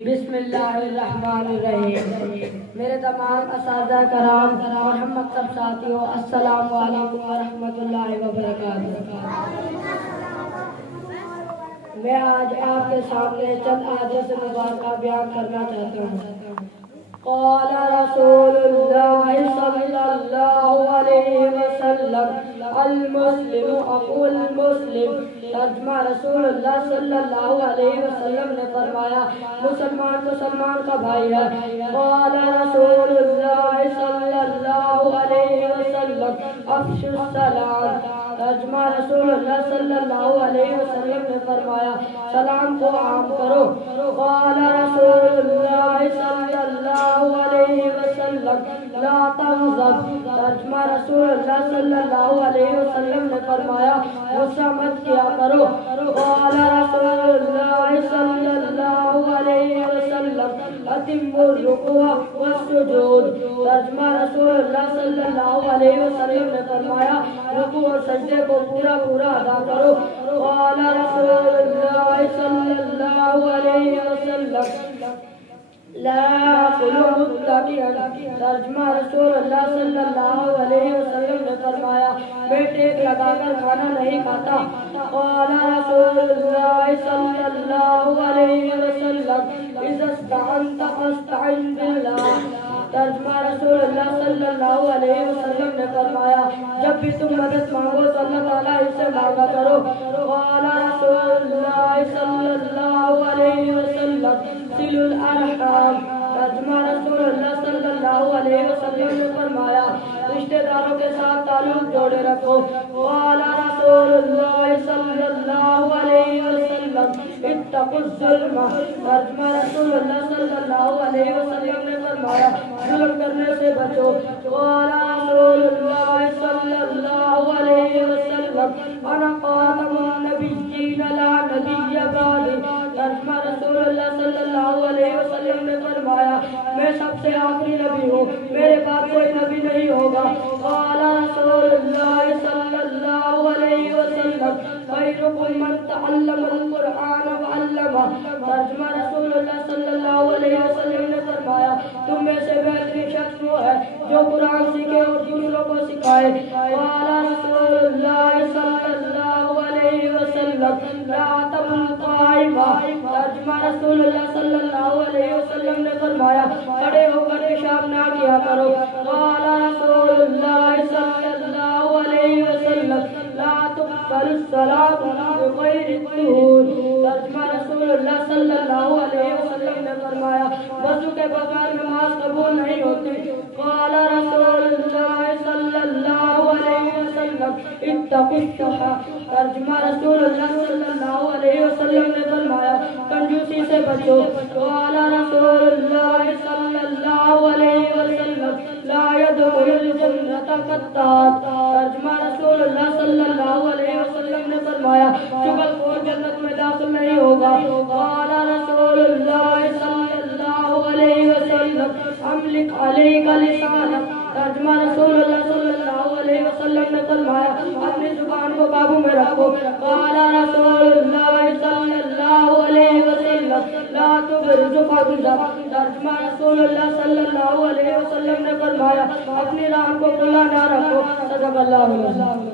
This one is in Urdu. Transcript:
بسم اللہ الرحمن الرحیم۔ میرے تمام اساتذہ کرام اور ہم مکتب ساتھیوں، السلام علیکم ورحمۃ اللہ وبرکاتہ۔ میں آج آپ کے سامنے چند احادیث مبارکہ بیان کرنا چاہتا ہوں۔ قال رسول اللہ صلی اللہ علیہ وسلم المسلم اخو المسلم۔ ترجمہ رسول اللہ صلی اللہ علیہ وسلم نے فرمایا مسلمان مسلمان کا بھائی ہے۔ قال رسول اللہ صلی اللہ علیہ وسلم افشوا السلام۔ ترجمہ رسول اللہ صلی اللہ علیہ وسلم نے فرمایا سلام کو عام کرو۔ قال رسول اللہ صلی اللہ علیہ وسلم لا تغضب۔ ترجمہ رسول اللہ صلی اللہ علیہ وسلم نے فرمایا غصہ مت کیا کرو۔ قال رسول اللہ صلی اللہ علیہ وسلم اتموا الرکوع والسجود۔ ترجمہ رسول اللہ صلی اللہ علیہ وسلم نے فرمایا رکوع اور سجدے کو پورا ادا کرو۔ قال رسول اللہ صلی اللہ علیہ وسلم لا کلوا متکئا۔ ترجمہ رسول اللہ صلی اللہ علیہ وسلم نے فرمایا میں ٹیک لگا کر کھانا نہیں کھاتا۔ قال رسول اللہ صلی اللہ علیہ وسلم اذا استعنت فاستعن باللہ۔ ترجمہ رسول اللہ صلی اللہ علیہ وسلم نے فرمایا جب بھی تم مدد مانگو تو اللہ تعالیٰ اس سے مانگا کرو۔ قال رسول اللہ صلی اللہ علیہ وسلم صلوا الارحام۔ ترجمہ رسول اللہ صلی اللہ علیہ وسلم نے فرمایا رشتہ داروں کے ساتھ تعلق جوڑے رکھو۔ قال رسول اللہ صلی اللہ علیہ وسلم اتقوا الظلم۔ ترجمہ رسول اللہ صلی اللہ علیہ وسلم نے فرمایا ظلم کرنے سے بچو۔ قال رسول اللہ صلی اللہ علیہ وسلم انا خاتم النبیین لا نبی بعدی۔ ترجمہ رسول اللہ صلی اللہ علیہ وسلم نے فرمایا میں سب سے آخری نبی ہوں، میرے بعد کوئی نبی نہیں ہوگا۔ قال رسول اللہ صلی اللہ علیہ وسلم خیرکم من تعلم القرآن وعلمہ۔ ترجمہ رسول اللہ صلی اللہ علیہ وسلم نے فرمایا تم میں سے بہترین شخص وہ ہے جو قرآن سیکھے اور دوسروں کو سکھائے۔ قال رسول اللہ صلی اللہ علیہ وسلم لا تمل قائما۔ ترجمہ رسول اللہ صلی اللہ علیہ وسلم نے فرمایا کھڑے ہو کر پیشاب نہ کیا کرو۔ قال رسول اللہ صلی اللہ علیہ وسلم لا تقبل الصلاۃ بغیر الطہور۔ ترجمہ رسول اللہ صلی اللہ علیہ وسلم نے فرمایا وضو کے بغیر نماز قبول نہیں ہوتی۔ قال رسول اللہ صلی اللہ علیہ وسلم اتقوا الشح۔ ترجمہ رسول اللہ صلی اللہ علیہ وسلم نے فرمایا کنجوسی سے بچو۔ قال رسول اللہ صلی اللہ علیہ وسلم لا يدخل الجنۃ قطات۔ ترجمہ رسول اللہ صلی اللہ علیہ وسلم نے فرمایا چغل خور جنت میں داخل نہیں ہوگا۔ قال رسول اللہ صلی اللہ علیہ وسلم املک علیک لسانک۔ ترجمہ رسول اللہ صلی اللہ علیہ وسلم نے فرمایا اپنی زبان کو قابو میں رکھو۔ قال رسول اللہ صلی اللہ علیہ وسلم لا تبرز فغضب۔ ترجمہ رسول اللہ صلی اللہ علیہ وسلم نے فرمایا اپنی ران کو کھلا نہ رکھو۔ صدق اللہ علیہ وسلم۔